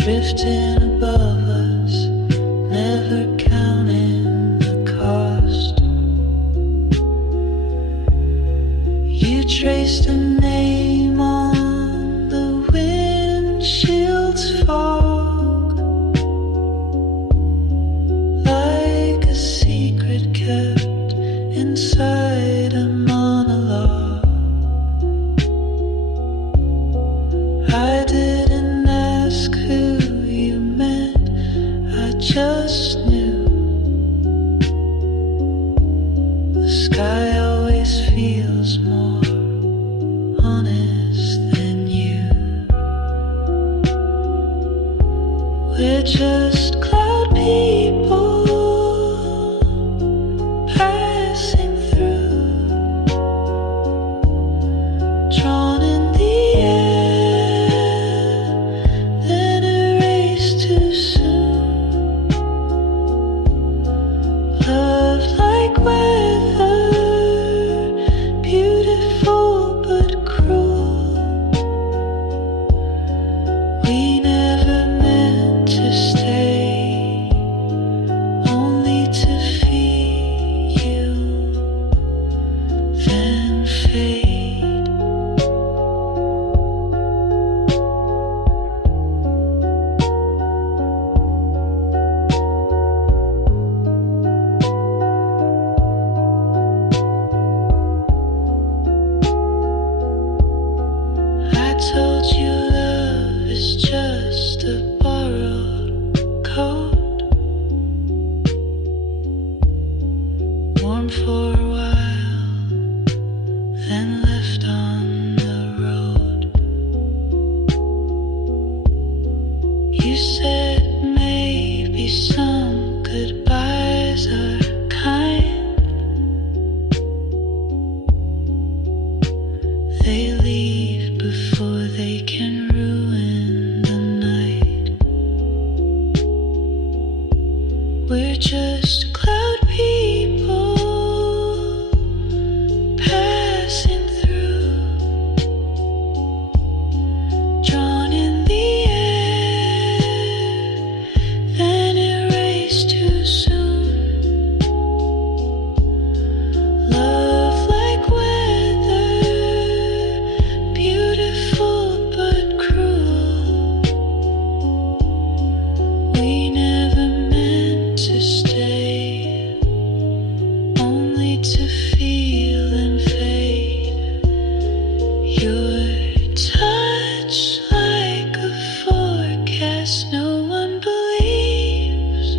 drifting above us, never counting the cost. You traced a name on the windshield's fog, like a secret kept inside a monologue. I didn't ask who you meant, I just knew. The sky always feels more honest than you. We're just cloud people passing through, drawn in the air, then erased too soon. Love like weather, beautiful but cruel. We never meant to stay, only to feel, then fade. I told you love is just a borrowed coat, warm for a while, then left on the road. You said maybe some goodbyes are kind. They leave before they can ruin the night. We're just cloud people passing through, drawn in the air, then erased too soon. Love like weather, beautiful but cruel. We never meant to stay, only to feel and fade. Your touch like a forecast no one believes,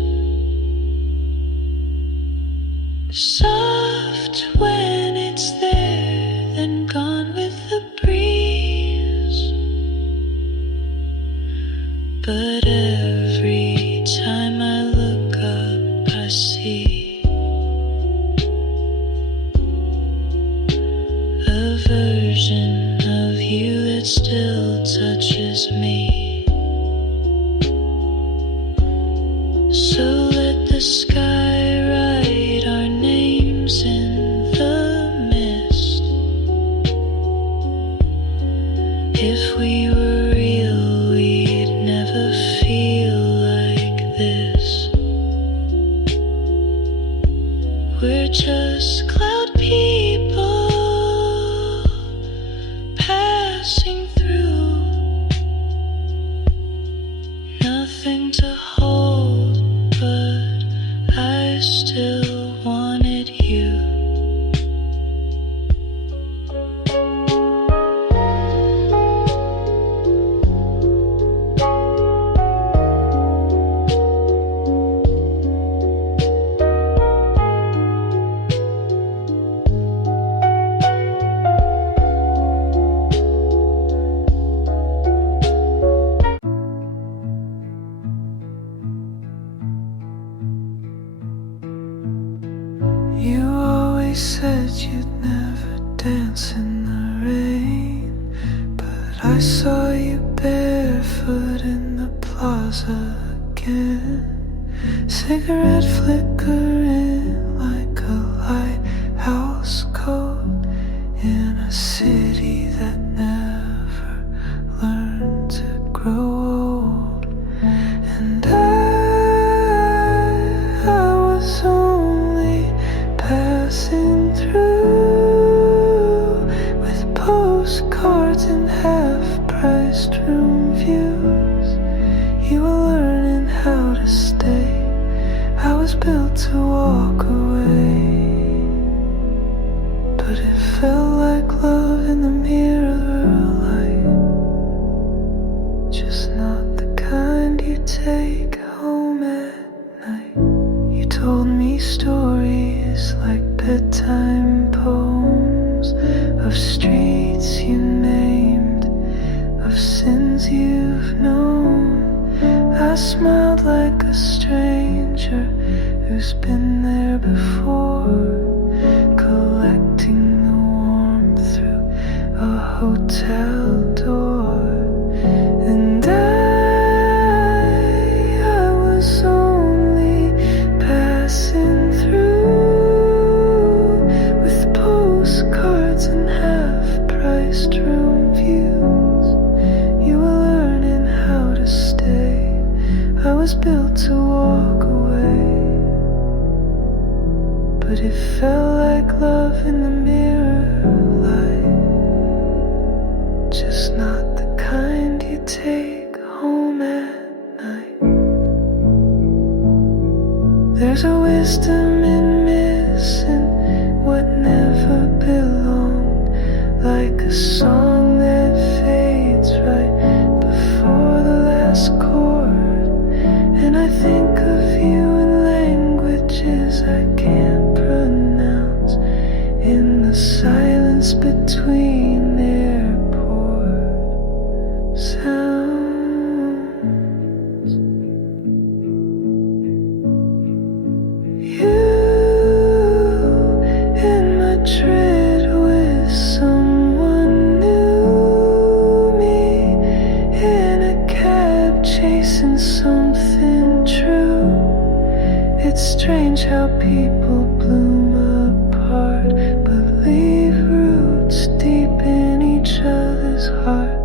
soft when it's there, then gone with the breeze. But every time I look up, I see a version of you that still touches me. So let the sky write our names in the mist. If we were real, we'd never feel like this. We're just cloud people passing through, nothing to hold, but I still wanted you. You always said you'd never dance in the rain, but I saw you barefoot in the plaza again. Cigarette flickering like a lighthouse coat in a city that never learned to grow old. guest room views. You were learning how to stay. I was built to walk away, but it felt like love in the mirror light. Just not the kind you take home at night. You told me stories like bedtime poems of streets you named, of sins you've known. I smiled like a stranger who's been there before, collecting the warmth through a hotel door. And I was only passing through with postcards and half-priced room views. You were learning how to stay. I was built to walk away, but it felt like love in the mirror light. Just not the kind you take home at night. There's a wisdom in missing what never belonged, like a song that fades right before the last chord. And I think of you in languages I can't pronounce, in the silence between airport sounds. You in Madrid with someone new, me in a cab chasing something true. It's strange how people bloom apart but leave roots deep in each other's hearts.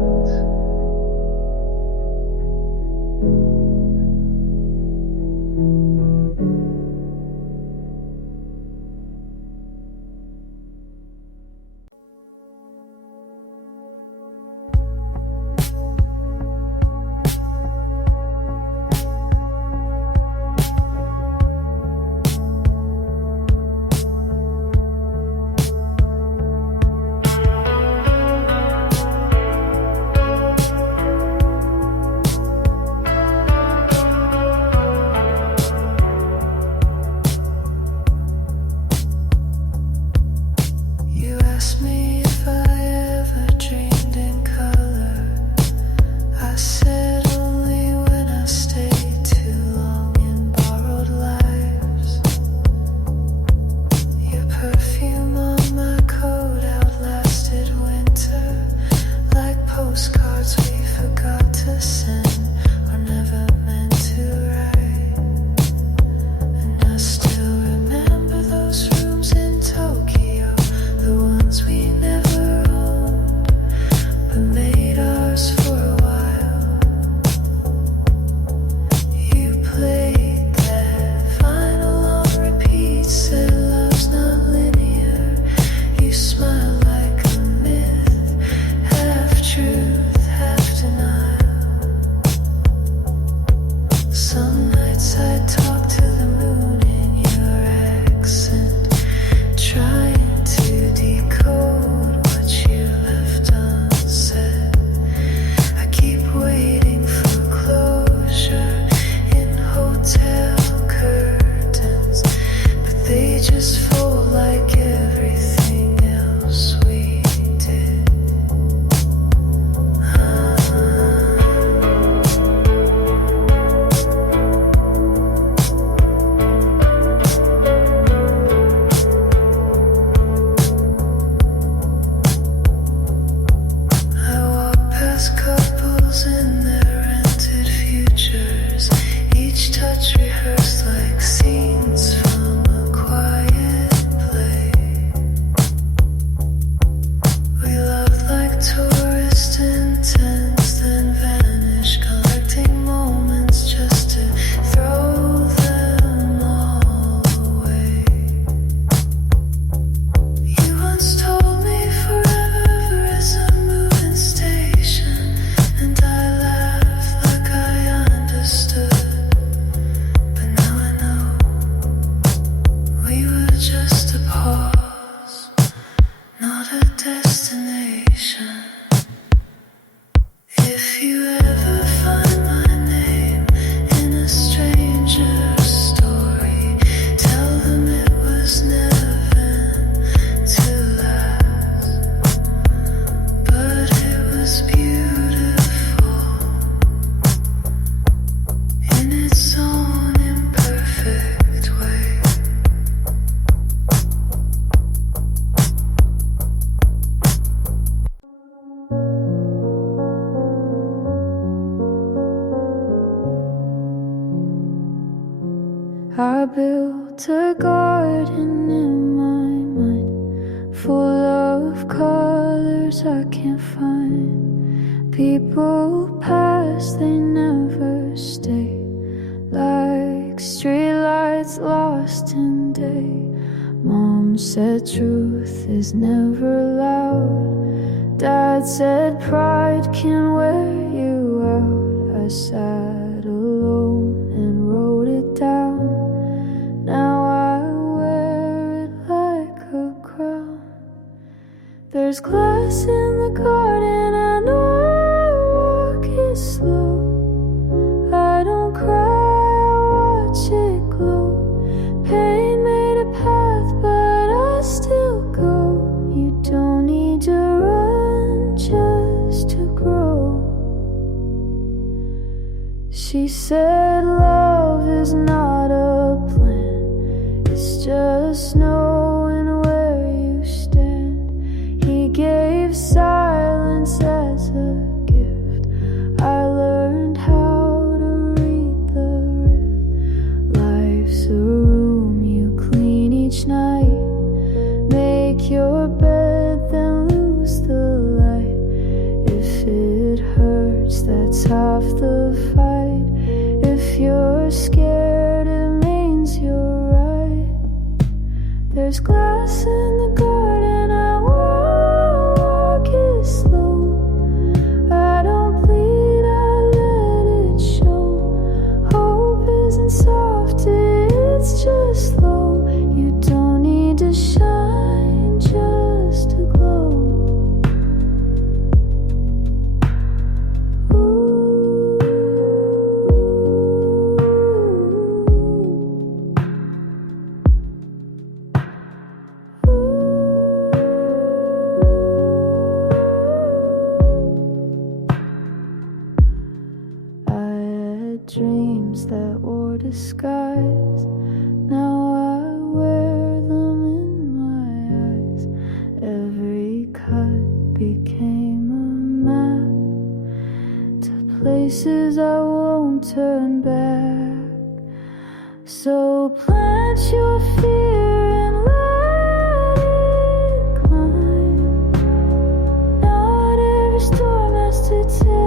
If you ever find my name in a stranger's story, tell them it was never meant to last, but it was beautiful in its own imperfect way. I built a garden in my mind, full of colors I can't find. People pass, they never stay, like streetlights lost in day. Mom said truth is never loud. Dad said pride can wear you out. I sat alone and wrote it down. Now I wear it like a crown. There's glass in the garden, I know I walk it slow. I don't cry, I watch it glow. Pain made a path, but I still go. You don't need to run just to grow. She said love is not a plan, it's just knowing where you stand. He gave silence as a gift. I learned how to read the rift. Life's a room you clean each night. Make your bed, then lose the light. If it hurts, that's half the fight. If you're scared, it means you're right. There's glass in the garden, I walk it slow. I don't bleed, I let it show. Hope isn't soft, it's just slow. You don't need to shine just to glow. Dreams that wore disguise, now I wear them in my eyes. Every cut became a map to places I won't turn back. So plant your fear and let it climb. Not every storm has to take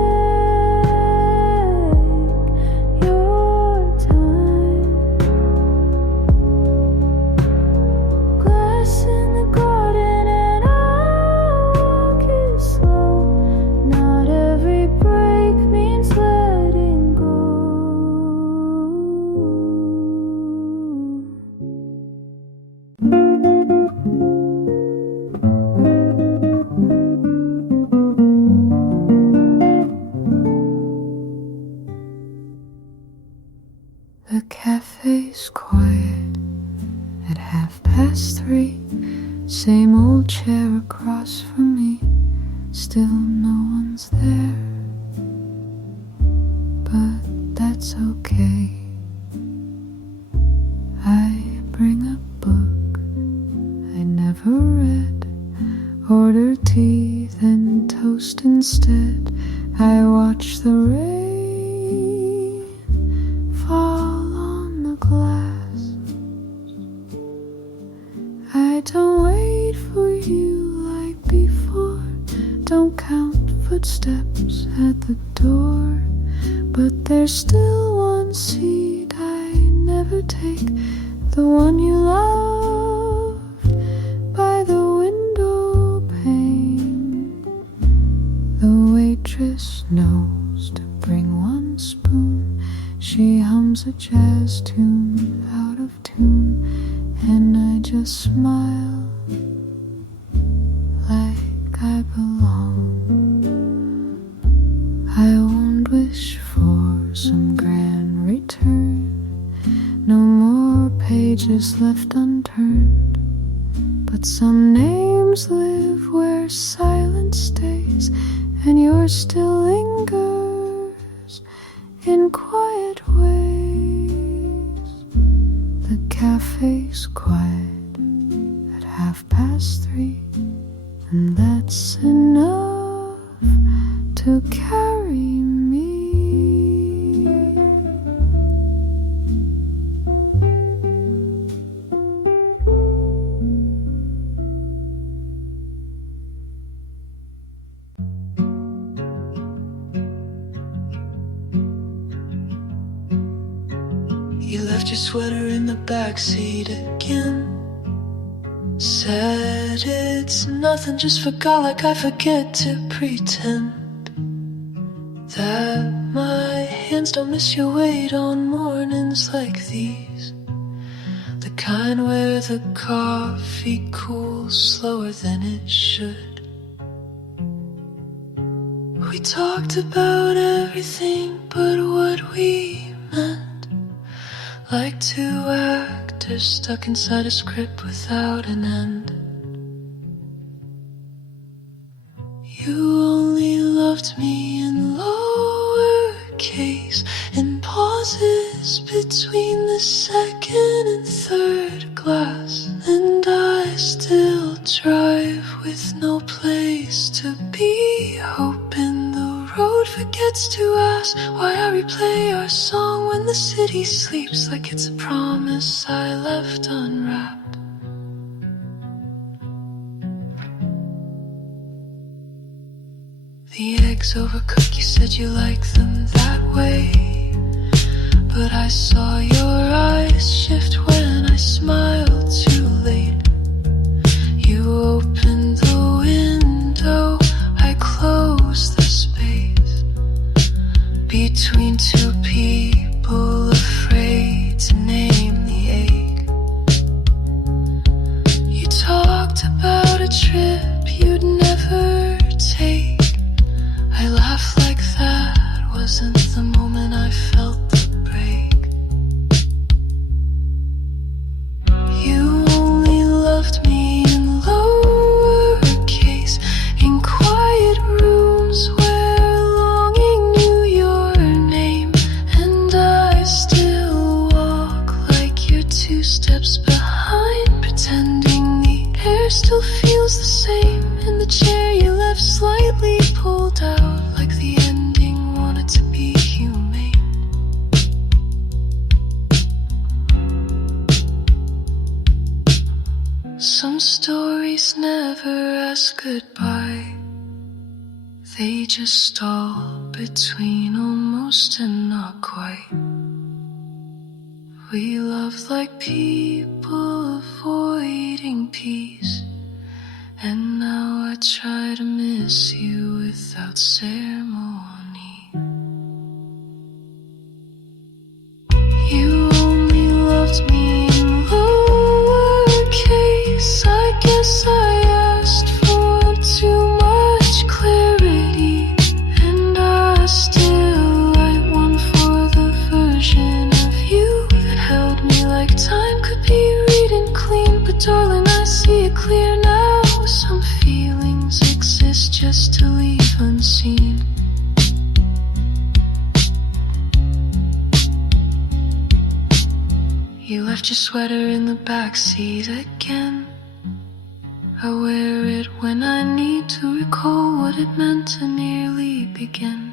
The cafe's quiet at 3:30. Same old chair across from me. Still no one's there, but that's okay. I bring a book I never read. Order tea, then toast instead. I watch the rain fall on the glass. I don't wait for you like before. Don't count footsteps at the door. But there's still one seat I never take, the one you love by the window pane. The waitress knows to bring one spoon. She hums a jazz tune out of tune, and I just smile like I belong. wish for some grand return. No more pages left unturned, but some names live where silence stays, and yours still lingers in quiet ways. The cafe's quiet at 3:30, and that's enough to carry me. You left your sweater in the backseat again. Said it's nothing, just forgot like I forget to pretend that my hands don't miss your weight on mornings like these, the kind where the coffee cools slower than it should. We talked about everything but what we meant, like two actors stuck inside a script without an end. You only loved me in lowercase, in pauses between the second and third glass. And I still drive with no place to be, hoping the road forgets to ask why I replay our song when the city sleeps, like it's a promise I left unwrapped. The eggs overcooked, you said you like them that way, but I saw your eyes shift when I smiled too late. You opened the window, I closed the space between two people afraid to name the ache. You talked about a trip you'd never take. I laughed like that wasn't the moment I felt the break. You only loved me in lowercase, in quiet rooms where longing knew your name. And I still walk like you're 2 steps behind, pretending the air still feels the same in the chair you left slightly pulled out, like the ending wanted to be humane. Some stories never ask goodbye, they just stall between almost and not quite. We loved like people avoiding peace, and now I try to miss you without ceremony. You only loved me in lowercase, I guess I asked for too much clarity, and I still write one for the version of you that held me like time could be reading clean. But darling, I see it clear now. Some feelings exist just to leave unseen. You left your sweater in the backseat again. I wear it when I need to recall what it meant to nearly begin.